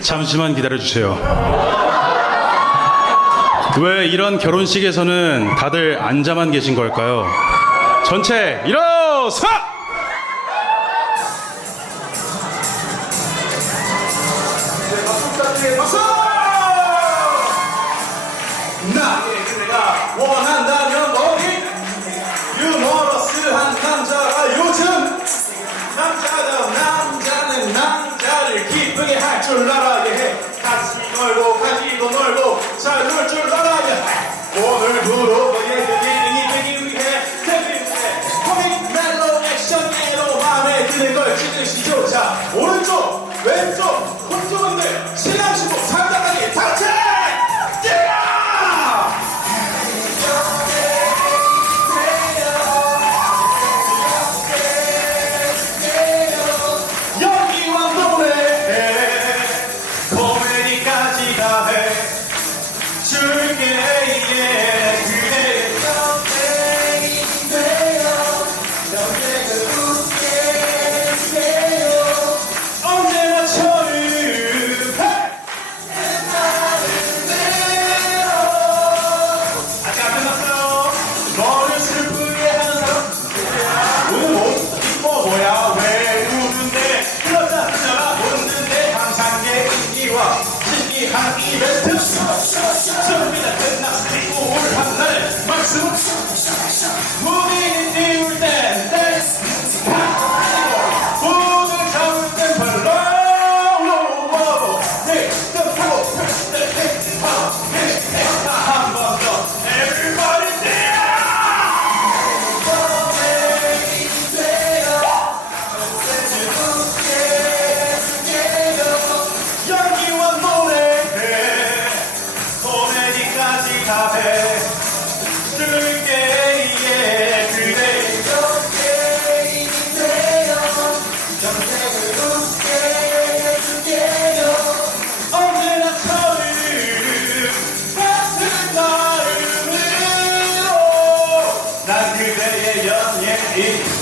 잠시만 기다려주세요. 왜 이런 결혼식에서는 다들 앉아만 계신 걸까요? 전체 일어서! 넓고 잘놀줄 알아야 해 오늘 부로 얘들이 이 되기 위해 데뷔해 코믹 멜로 액션 예로 마음에 드는 걸 찍으시죠. 자 오른쪽 왼쪽 Türk eyle 위한 이벤트 승리는 끝났고 올 한날 말씀은 yeah yeah